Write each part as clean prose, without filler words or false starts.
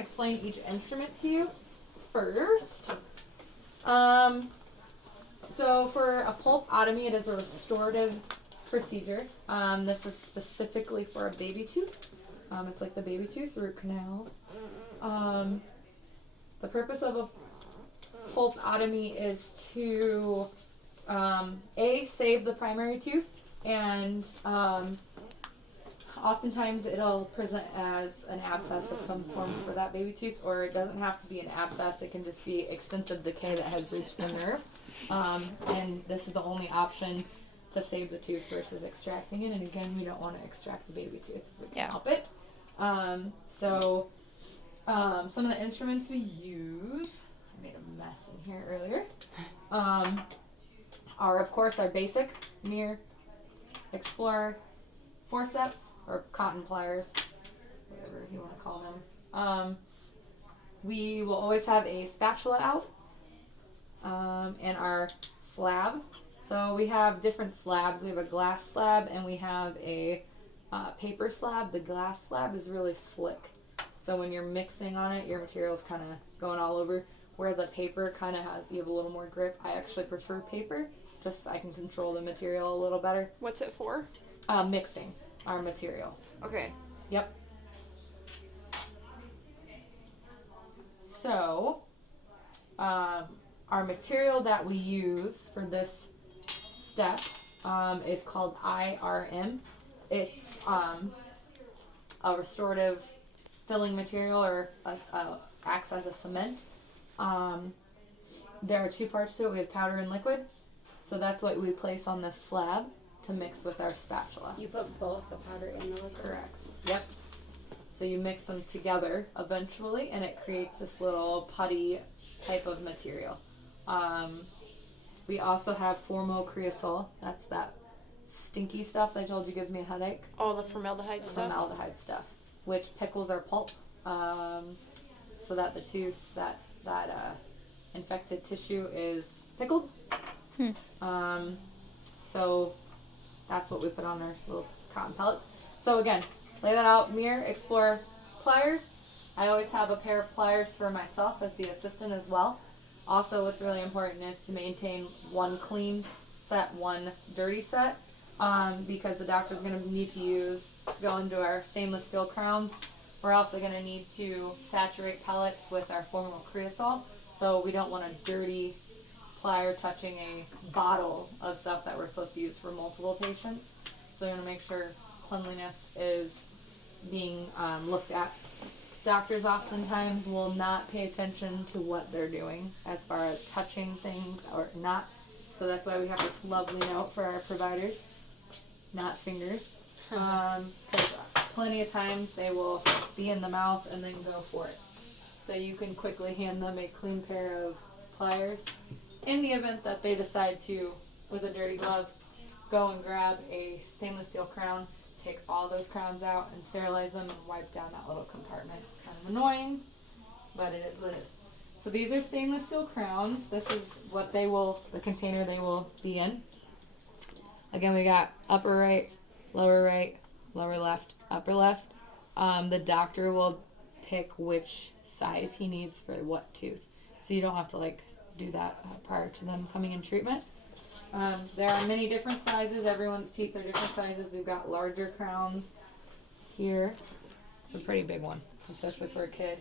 and explain each instrument to you first. So for a pulpotomy, it is a restorative procedure. This is specifically for a baby tooth. It's like the baby tooth root canal. The purpose of a pulpotomy is to save the primary tooth, and oftentimes it'll present as an abscess of some form for that baby tooth, or it doesn't have to be an abscess. It can just be extensive decay that has reached the nerve, and this is the only option to save the tooth versus extracting it. And again, we don't want to extract a baby tooth if we can help it. Some of the instruments we use, I made a mess in here earlier, are of course our basic Mir, Explorer, forceps, or cotton pliers, whatever you want to call them. We will always have a spatula out, and our slab. So we have different slabs. We have a glass slab and we have a paper slab. The glass slab is really slick. So when you're mixing on it, your material's kind of going all over. Where the paper kind of you have a little more grip. I actually prefer paper, just so I can control the material a little better. What's it for? Mixing our material. Okay. Yep. So, our material that we use for this step is called IRM. It's a restorative filling material, or acts as a cement. There are two parts to it. We have powder and liquid. So that's what we place on this slab to mix with our spatula. You put both the powder and the liquid? Correct. Yep. So you mix them together eventually, and it creates this little putty type of material. We also have formocreosol. That's that stinky stuff that I told you gives me a headache. Oh, the formaldehyde stuff? Formaldehyde stuff, which pickles our pulp, so that the tooth, that infected tissue is pickled. So that's what we put on our little cotton pellets. So again, lay that out. Mir, Explorer, pliers. I always have a pair of pliers for myself as the assistant as well. Also, what's really important is to maintain one clean set, one dirty set, because the doctor's going to need to go into our stainless steel crowns. We're also going to need to saturate pellets with our formocreosol, so we don't want a dirty plier touching a bottle of stuff that we're supposed to use for multiple patients. So we're going to make sure cleanliness is being looked at. Doctors oftentimes will not pay attention to what they're doing as far as touching things or not. So that's why we have this lovely note for our providers, not fingers. Because plenty of times they will be in the mouth and then go for it. So you can quickly hand them a clean pair of pliers in the event that they decide to, with a dirty glove, go and grab a stainless steel crown, take all those crowns out and sterilize them and wipe down that little compartment. It's kind of annoying, but it is what it is. So these are stainless steel crowns. This is what the container they will be in. Again, we got upper right, lower left, upper left. The doctor will pick which size he needs for what tooth. So you don't have to do that prior to them coming in treatment. There are many different sizes. Everyone's teeth are different sizes. We've got larger crowns here. It's a pretty big one, especially for a kid.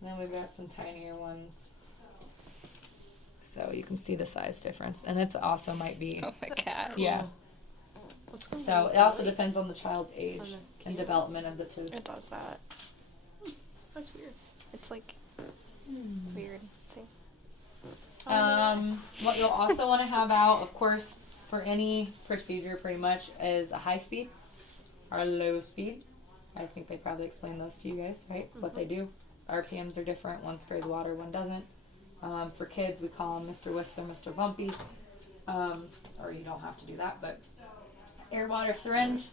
And then we've got some tinier ones. So you can see the size difference. And it's also might be... Oh my gosh. Yeah. So it also depends on the child's age and development of the tooth. It does that. That's weird. It's weird. See? What you'll also want to have out, of course, for any procedure pretty much, is a high speed or a low speed. I think they probably explained those to you guys, right? What they do. RPMs are different. One sprays water, one doesn't. For kids, we call them Mr. Whistler, Mr. Bumpy. Or you don't have to do that, but air water syringe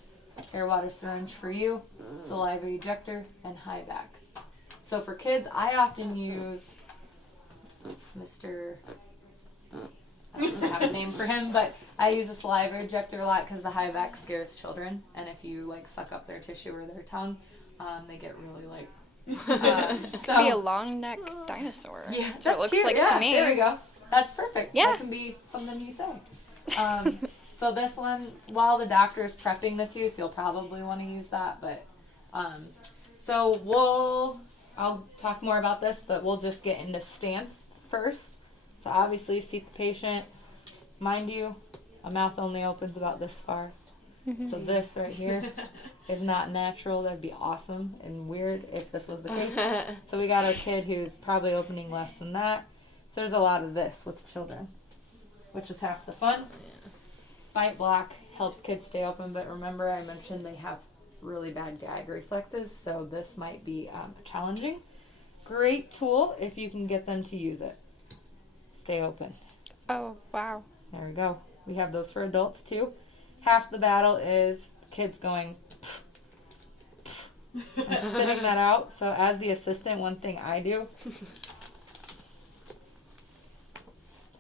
for you, saliva ejector, and high back. So for kids, I often use Mr. I don't have a name for him, but I use a saliva ejector a lot because the high back scares children, and if you suck up their tissue or their tongue, they get really So Be a long neck dinosaur. Yeah, That's what it looks cute. like Yeah, to me. There we go. That's perfect. Yeah. That can be something you say. So this one, while the doctor is prepping the tooth, you'll probably want to use that. But I'll talk more about this, but we'll just get into stance first. So obviously, seat the patient. Mind you, a mouth only opens about this far. So this right here is not natural. That'd be awesome and weird if this was the case. So we got our kid who's probably opening less than that. So there's a lot of this with children, which is half the fun. Bite block helps kids stay open, but remember I mentioned they have really bad gag reflexes, so this might be challenging. Great tool if you can get them to use it. Stay open. Oh, wow. There we go. We have those for adults too. Half the battle is kids going and spitting that out. So as the assistant, one thing I do,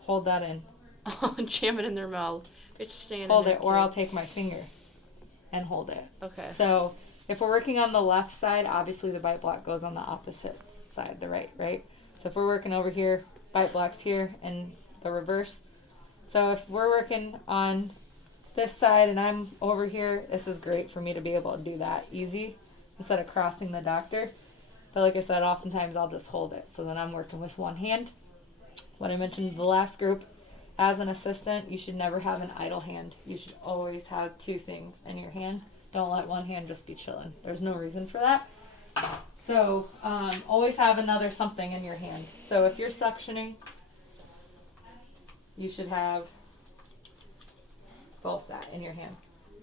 hold that in. Oh, jam it in their mouth. It's staying Hold in it, or I'll take my finger and hold it. Okay. So if we're working on the left side, obviously the bite block goes on the opposite side, the right? So if we're working over here, bite block's here and the reverse. So if we're working on this side and I'm over here, this is great for me to be able to do that easy instead of crossing the doctor. But like I said, oftentimes I'll just hold it. So then I'm working with one hand. What I mentioned in the last group, as an assistant, you should never have an idle hand. You should always have two things in your hand. Don't let one hand just be chilling. There's no reason for that. So always have another something in your hand. So if you're suctioning, you should have both that in your hand.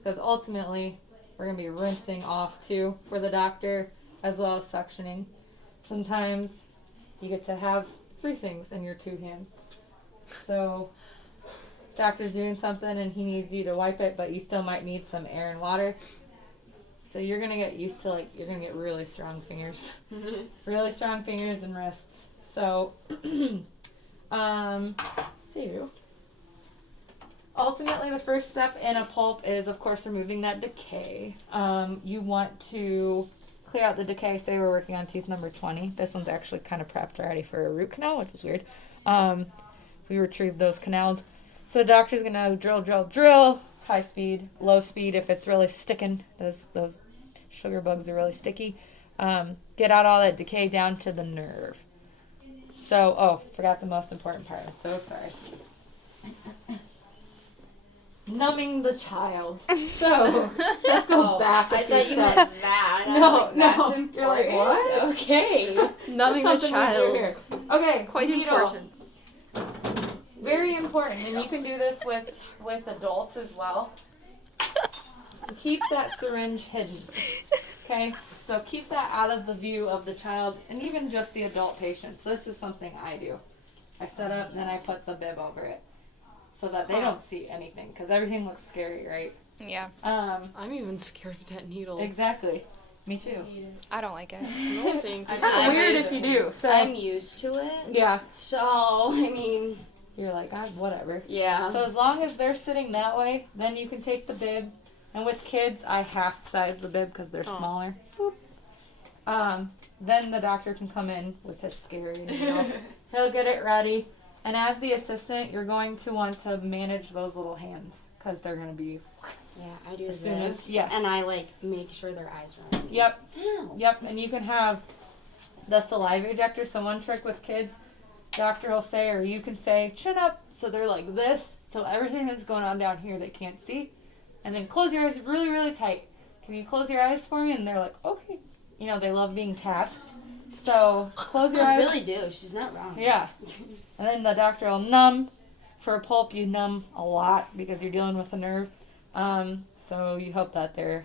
Because ultimately, we're going to be rinsing off too for the doctor as well as suctioning. Sometimes you get to have three things in your two hands. So doctor's doing something and he needs you to wipe it, but you still might need some air and water. So you're going to get used to, you're going to get really strong fingers. Really strong fingers and wrists. So, ultimately the first step in a pulp is, of course, removing that decay. You want to clear out the decay. Say we're working on tooth number 20. This one's actually kind of prepped already for a root canal, which is weird. We retrieve those canals. So the doctor's going to drill, high speed, low speed if it's really sticking. Those sugar bugs are really sticky. Get out all that decay down to the nerve. So, forgot the most important part. I'm so sorry. Numbing the child. So, let's go back. I a few thought you meant steps. that. And No, I'm like, that's no. important. You're like, what? Okay. Numbing the Something we do child. here. Okay, Quite needle. important. Very important, and you can do this with adults as well. Keep that syringe hidden. Okay, so keep that out of the view of the child and even just the adult patients. This is something I do. I set up, then I put the bib over it so that they don't see anything because everything looks scary, right? Yeah. I'm even scared of that needle. Exactly. Me too. I don't like it. No, thank you. That's I'm weird used- if you do. So I'm used to it. yeah, So, I mean, you're like, whatever. yeah. So as long as they're sitting that way, then you can take the bib. And with kids, I half size the bib because they're smaller. Boop. Then the doctor can come in with his scary needle. He'll get it ready. And as the assistant, you're going to want to manage those little hands because they're going to be. Yeah, I do As soon as- this. yes. And I, make sure their eyes are on me. Yep. Ow. Yep. And you can have the saliva ejector. So one trick with kids, doctor will say, or you can say, chin up. So they're like this. So everything that's going on down here they can't see. And then close your eyes really, really tight. Can you close your eyes for me? And they're like, okay. You know, they love being tasked. So close your I eyes. really do. She's not wrong. Yeah. And then the doctor will numb. For a pulp, you numb a lot because you're dealing with a nerve. So you hope that they're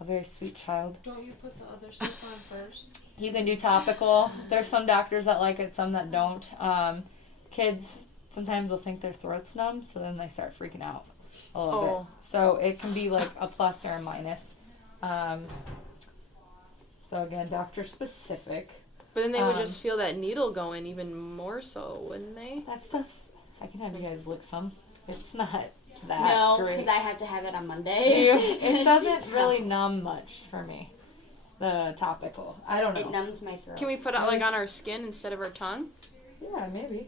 a very sweet child. Don't you put the other stuff on first? You can do topical. There's some doctors that like it, some that don't. Kids, sometimes they'll think their throat's numb, so then they start freaking out a little bit. So it can be like a plus or a minus. So again, doctor specific. But then they would just feel that needle going even more so, wouldn't they? That stuff's, I can have you guys lick some. It's not that No, great. because I have to have it on Monday. It doesn't really numb much for me. the topical. I don't It know. numbs my throat. Can we put it like on our skin instead of our tongue? Yeah, maybe.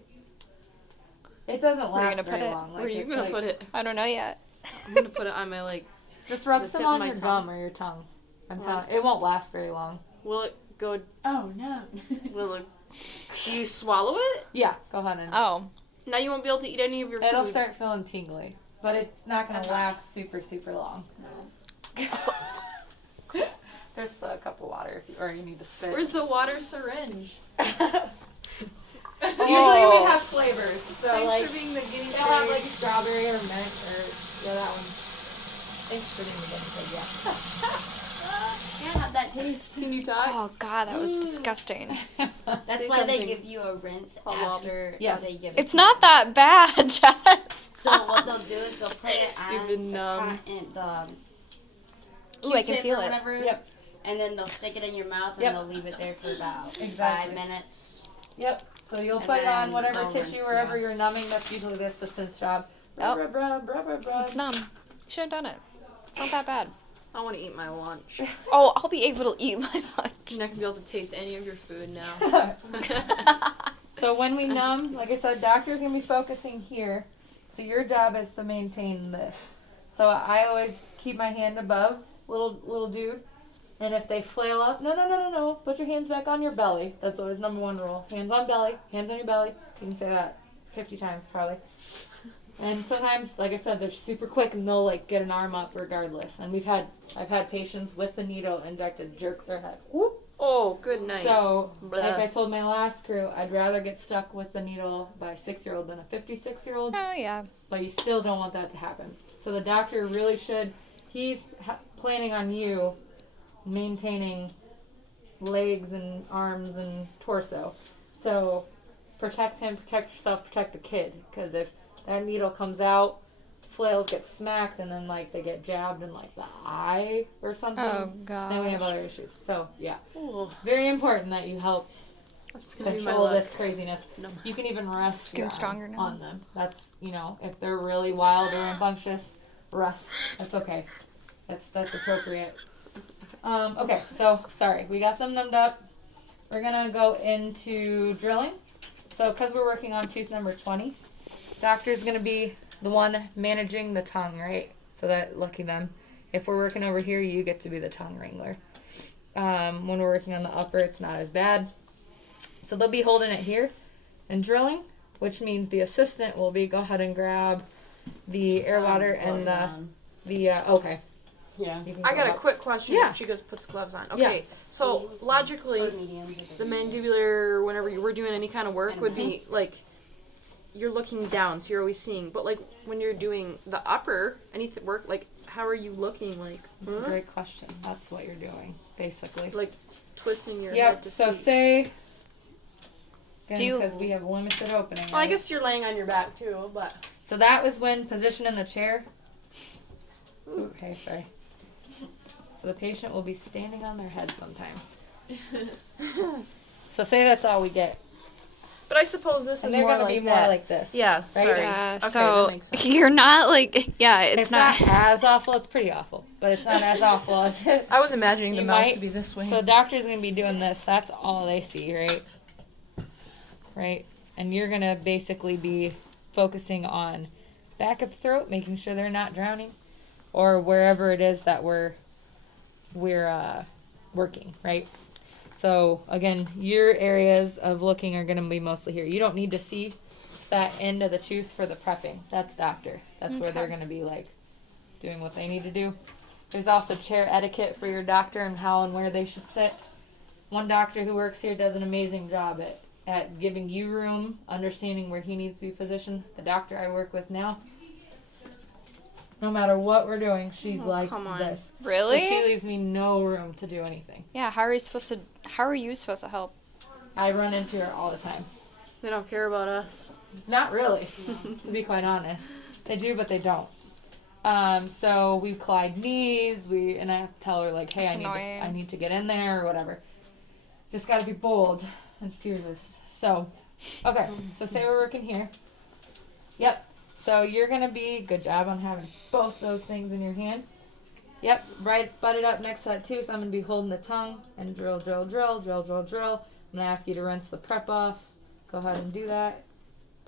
It doesn't Where are you last gonna put very it? long. Where are you it's gonna like- put it? I don't know yet. I'm gonna put it on my like. Just rub the some tip of on my your tongue. gum or your tongue. I'm Or- telling it won't last very long. Will it go? Oh no. Will it? Do you swallow it? Yeah, go ahead and Oh, Now you won't be able to eat any of your food. it'll start feeling tingly, but it's not gonna Okay. last super long. There's a cup of water if you, or you need to spit. Where's the water syringe? Usually we have flavors, so Thanks like for being the guinea they'll have pig. like strawberry or mint or yeah that one. Thanks for being the guinea pig. Yeah. Yeah, how'd that taste? Can you talk? oh God, that was disgusting. That's Say why something. they give you a rinse Hold on. after Yes. they give it. It's not that bad, Jess. So what they'll do is they'll put it Stupid on numb. the Ooh, I can Q-tip feel or it. whatever. Yep. And then they'll stick it in your mouth and Yep. they'll leave it there for about Exactly. 5 minutes. Yep. So you'll And put it on then whatever they'll tissue rinse, wherever yeah. you're numbing. That's usually the assistant's job. Oh. Rub, rub, rub, rub, rub. It's numb. You should have done it. It's not that bad. I want to eat my lunch. Oh, I'll be able to eat my lunch. I'm not gonna be able to taste any of your food now. So when we numb, like I said, doctor's gonna be focusing here. So your job is to maintain this. So I always keep my hand above little dude. And if they flail up, no. Put your hands back on your belly. That's always number one rule. Hands on belly. Hands on your belly. You can say that 50 times probably. And sometimes, like I said, they're super quick and they'll like get an arm up regardless. And I've had patients with the needle injected jerk their head. Whoop. Oh, good night. So, Blah. like I told my last crew, I'd rather get stuck with the needle by a 6-year-old than a 56-year-old. Oh yeah. But you still don't want that to happen. So the doctor really should. He's planning on you maintaining legs and arms and torso. So protect him, protect yourself, protect the kid. Because if that needle comes out, flails get smacked, and then like they get jabbed in like the eye or something. Oh Then we have gosh. other issues. So yeah, Ooh, very important that you help that's gonna be my control luck. this craziness. No. You can even rest Getting your arm stronger now. on them. That's if they're really wild or rambunctious, rest. That's okay. That's appropriate. Okay, so sorry, we got them numbed up. We're gonna go into drilling. So because we're working on tooth number 20, doctor's gonna be the one managing the tongue, right? So that lucky them. If we're working over here, you get to be the tongue wrangler. When we're working on the upper, it's not as bad. So they'll be holding it here and drilling, which means the assistant will be go ahead and grab the air water and the okay. Yeah. You can I go got a up. quick question. Yeah. If she goes puts gloves on. Yeah. Okay, so logically, Or mediums, it the doesn't matter. mandibular, whenever you were doing any kind of work, And would be like you're looking down, so you're always seeing. But like when you're doing the upper, anything work, like how are you looking? Like That's a great question. That's what you're doing, basically. like twisting your Yep. head to So see. say. Do you- Because we have limited opening. Well, I right? guess you're laying on your back too, but So that was when position in the chair. Okay, sorry. So the patient will be standing on their head sometimes. So say that's all we get. but I suppose this And is they're more gonna like be more that. like this. Yeah, sorry. Yeah. Okay, So that makes sense. you're not like It's not as awful. It's pretty awful, but it's not as awful as it. I was imagining the You mouth might- to be this way. So doctor's gonna be doing this. That's all they see, right? Right, and you're gonna basically be focusing on back of the throat, making sure they're not drowning, or wherever it is that we're working, right? So again, your areas of looking are gonna be mostly here. You don't need to see that end of the tooth for the prepping. That's doctor. That's where they're gonna be like doing what they need to do. There's also chair etiquette for your doctor and how and where they should sit. One doctor who works here does an amazing job at giving you room, understanding where he needs to be positioned. The doctor I work with now, no matter what we're doing, she's Oh, like come on. this. Really? So she leaves me no room to do anything. Yeah. How are you supposed to help? I run into her all the time. They don't care about us. Not really, to be quite honest. They do, but they don't. So we collide knees. And I have to tell her like, hey, That's I annoying. need to get in there or whatever. Just got to be bold and fearless. So, okay. So say we're working here. Yep. So you're gonna be good job on having both those things in your hand. Yep, right butted up next to that tooth. I'm gonna be holding the tongue and drill, drill, drill, drill, drill, drill. I'm gonna ask you to rinse the prep off. Go ahead and do that.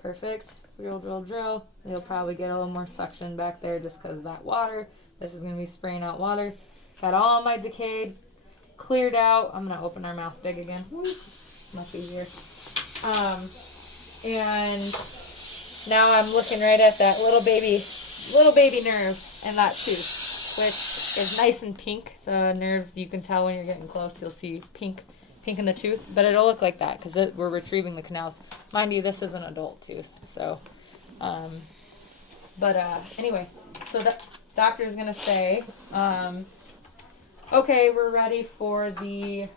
Perfect. Drill, drill, drill. You'll probably get a little more suction back there just because of that water. This is gonna be spraying out water. Got all my decayed cleared out. I'm gonna open our mouth big again. Much easier. And now I'm looking right at that little baby nerve and that tooth, which is nice and pink. The nerves, you can tell when you're getting close, you'll see pink in the tooth, but it'll look like that because we're retrieving the canals. Mind you, this is an adult tooth, so, anyway, so the doctor's gonna say, okay, we're ready for the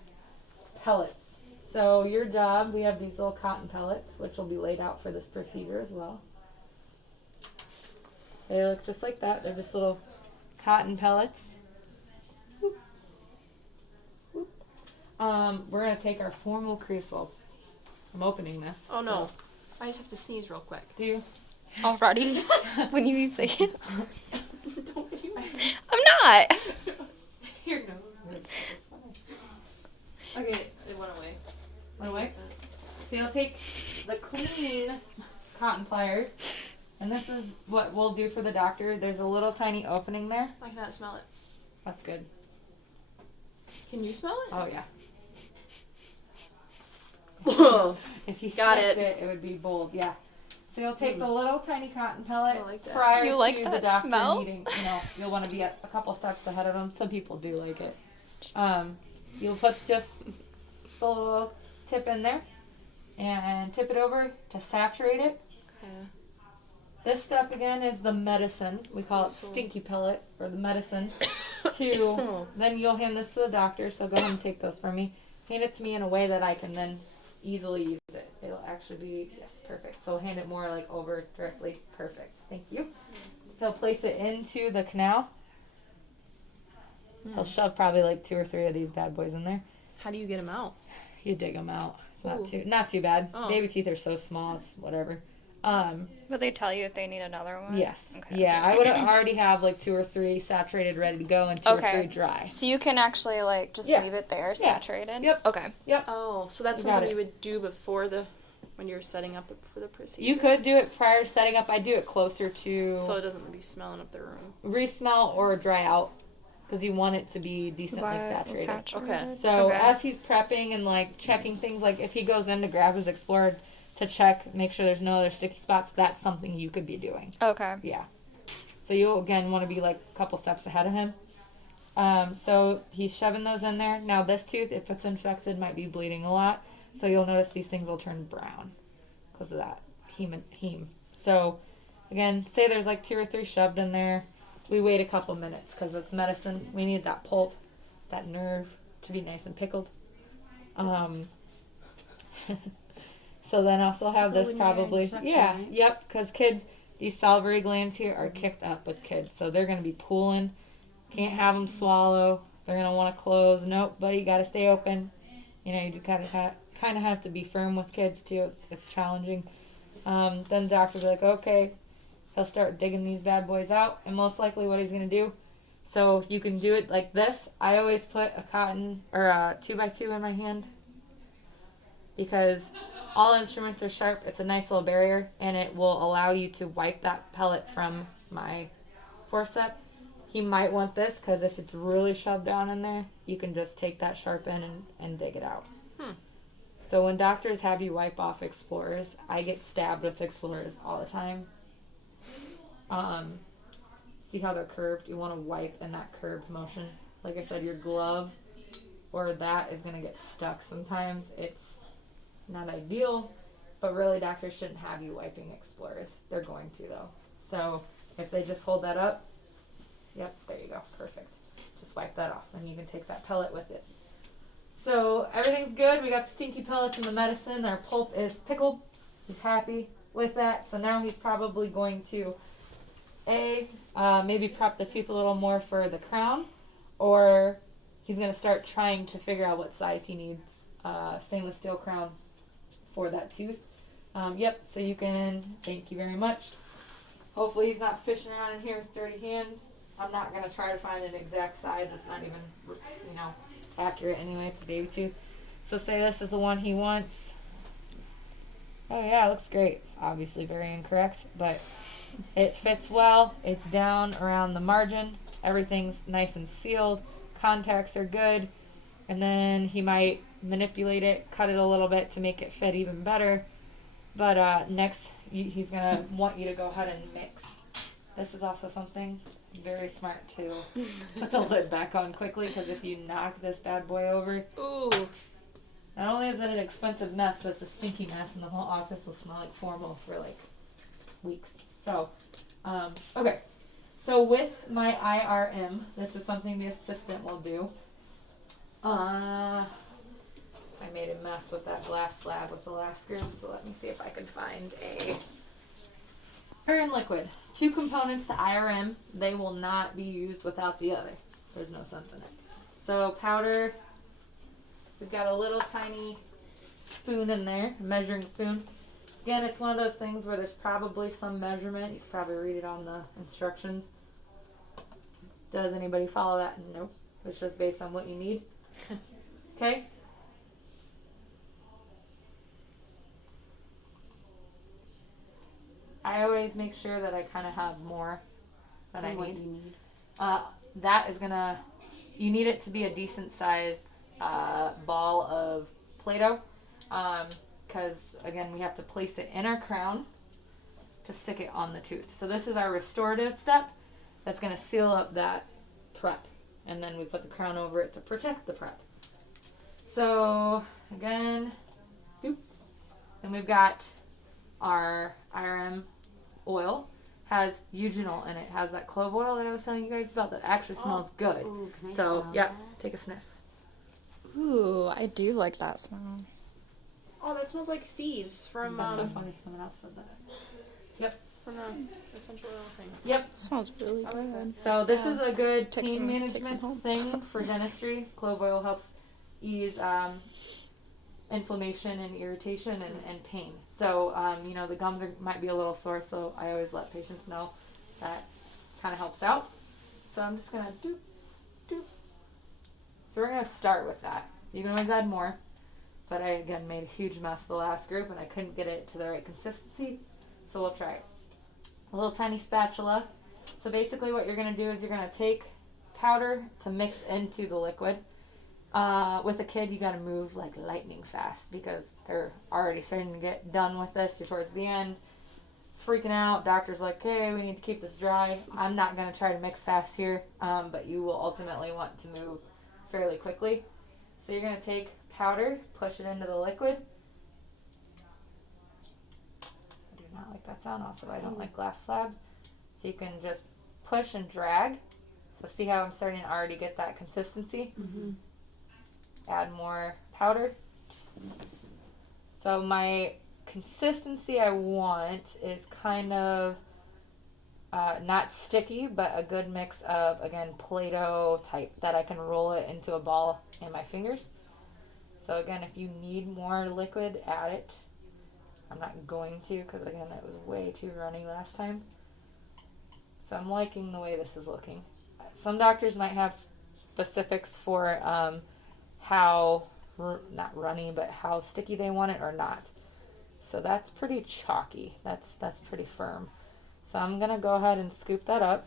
pellets. So your job, we have these little cotton pellets, which will be laid out for this procedure as well. They look just like that. They're just little cotton pellets. Whoop. Whoop. We're going to take our formal creasel. I'm opening this. Oh no. I just have to sneeze real quick. Do you? Already? When you say it. Don't you? I'm not. Your nose moved. Okay, it went away. Went away? So you'll take the clean cotton pliers, and this is what we'll do for the doctor. There's a little tiny opening there. I cannot smell it. That's good. Can you smell it? Oh yeah. Whoa. If you Got sniffed it. it would be bold. Yeah. So you'll take the little tiny cotton pellet I like that. prior You like to the that doctor smell? needing. You know, you'll want to be a couple steps ahead of them. Some people do like it. You'll put just the little tip in there and tip it over to saturate it. Okay. This stuff again is the medicine. We call it So- stinky pellet or the medicine. Then you'll hand this to the doctor. So go ahead and take those from me. Hand it to me in a way that I can then easily use it. It'll actually be, yes, perfect. So hand it more like over directly. Perfect. Thank you. He'll place it into the canal. He'll shove probably like 2 or 3 of these bad boys in there. How do you get them out? You dig them out. It's Ooh. not too bad. Oh. Baby teeth are so small. It's whatever. Will they tell you if they need another one? Yes. Okay. Yeah, I would already have like 2 or 3 saturated ready to go and 2 or Okay. 3 dry. So you can actually like just Yeah. leave it there, Yeah. saturated? Yep. Okay. Oh, so that's You got something it. you would do before when you're setting up for the procedure? You could do it prior to setting up. I do it closer to So it doesn't be smelling up the room. re-smell or dry out because you want it to be decently saturated. Okay. So Okay. as he's prepping and like checking things, like if he goes in to grab his Explorer to check, make sure there's no other sticky spots, that's something you could be doing. Okay. Yeah. So you'll again want to be like a couple steps ahead of him. So he's shoving those in there. Now this tooth, if it's infected, might be bleeding a lot. So you'll notice these things will turn brown because of that heme. So again, say there's like 2 or 3 shoved in there. We wait a couple minutes because it's medicine. We need that pulp, that nerve to be nice and pickled. So then I'll still have Pickle this when you're in probably. suction, Yeah, right? yep, because kids, these salivary glands here are kicked up with kids. So they're going to be pooling. Can't have them swallow. They're going to want to close. Nope, buddy, you got to stay open. You know, you kind of have to be firm with kids too. It's challenging. Then the doctor will be like, okay, he'll start digging these bad boys out, and most likely what he's gonna do. So you can do it like this. I always put a cotton or a 2x2 in my hand because all instruments are sharp. It's a nice little barrier, and it will allow you to wipe that pellet from my forceps. He might want this because if it's really shoved down in there, you can just take that sharp end and dig it out. So when doctors have you wipe off Explorers, I get stabbed with Explorers all the time. See how they're curved? You want to wipe in that curved motion. Like I said, your glove or that is going to get stuck sometimes. It's not ideal, but really doctors shouldn't have you wiping Explorers. They're going to though. So if they just hold that up, yep, there you go, perfect. Just wipe that off and you can take that pellet with it. So everything's good. We got the stinky pellets and the medicine. Our pulp is pickled. He's happy with that. So now he's probably going to maybe prep the tooth a little more for the crown, or he's going to start trying to figure out what size he needs stainless steel crown for that tooth. Yep, so you can, thank you very much. Hopefully he's not fishing around in here with dirty hands. I'm not gonna try to find an exact size. It's not even, you know, accurate anyway. It's a baby tooth. So say this is the one he wants. Oh yeah, it looks great. It's obviously very incorrect, but it fits well. It's down around the margin. Everything's nice and sealed. Contacts are good. And then he might manipulate it, cut it a little bit to make it fit even better. But next, he's going to want you to go ahead and mix. This is also something very smart to put the lid back on quickly, because if you knock this bad boy over, Ooh. not only is it an expensive mess, but it's a stinky mess, and the whole office will smell like formal for like weeks. So, okay. So with my IRM, this is something the assistant will do. I made a mess with that glass slab with the last screw, so let me see if I can find a powder and liquid. 2 components to IRM. They will not be used without the other. There's no sense in it. So powder, we've got a little tiny spoon in there, a measuring spoon. Again, it's one of those things where there's probably some measurement. You can probably read it on the instructions. Does anybody follow that? Nope. It's just based on what you need. Okay? I always make sure that I kind of have more than I What need. you need. That is gonna, you need it to be a decent sized ball of Play-Doh. Because again, we have to place it in our crown to stick it on the tooth. So this is our restorative step that's going to seal up that prep. And then we put the crown over it to protect the prep. So again, doop. And we've got our IRM oil. Has eugenol in it. Has that clove oil that I was telling you guys about that actually smells good. Ooh, can I So smell yeah, that? take a sniff. Ooh, I do like that smell. Oh, that smells like thieves from That's so funny. Someone else said that. from the essential oil thing. Yep. It smells really I like good. So this is a good Take pain some management home. thing for dentistry. Clove oil helps ease inflammation and irritation and pain. So you know, the gums might be a little sore, so I always let patients know that kind of helps out. So I'm just gonna doop doop. So we're gonna start with that. You can always add more, but I again made a huge mess the last group and I couldn't get it to the right consistency. So we'll try it. A little tiny spatula. So basically what you're going to do is you're going to take powder to mix into the liquid. With a kid, you got to move like lightning fast because they're already starting to get done with this. You're towards the end, freaking out. Doctor's like, hey, we need to keep this dry. I'm not going to try to mix fast here, but you will ultimately want to move fairly quickly. So you're going to take powder, push it into the liquid. I do not like that sound. Also, I don't like glass slabs. So you can just push and drag. So see how I'm starting to already get that consistency? Mm-hmm. Add more powder. So my consistency I want is kind of not sticky, but a good mix of, again, Play-Doh type that I can roll it into a ball in my fingers. So again, if you need more liquid, add it. I'm not going to because, again, it was way too runny last time. So I'm liking the way this is looking. Some doctors might have specifics for how, not runny, but how sticky they want it or not. So that's pretty chalky. That's pretty firm. So I'm going to go ahead and scoop that up.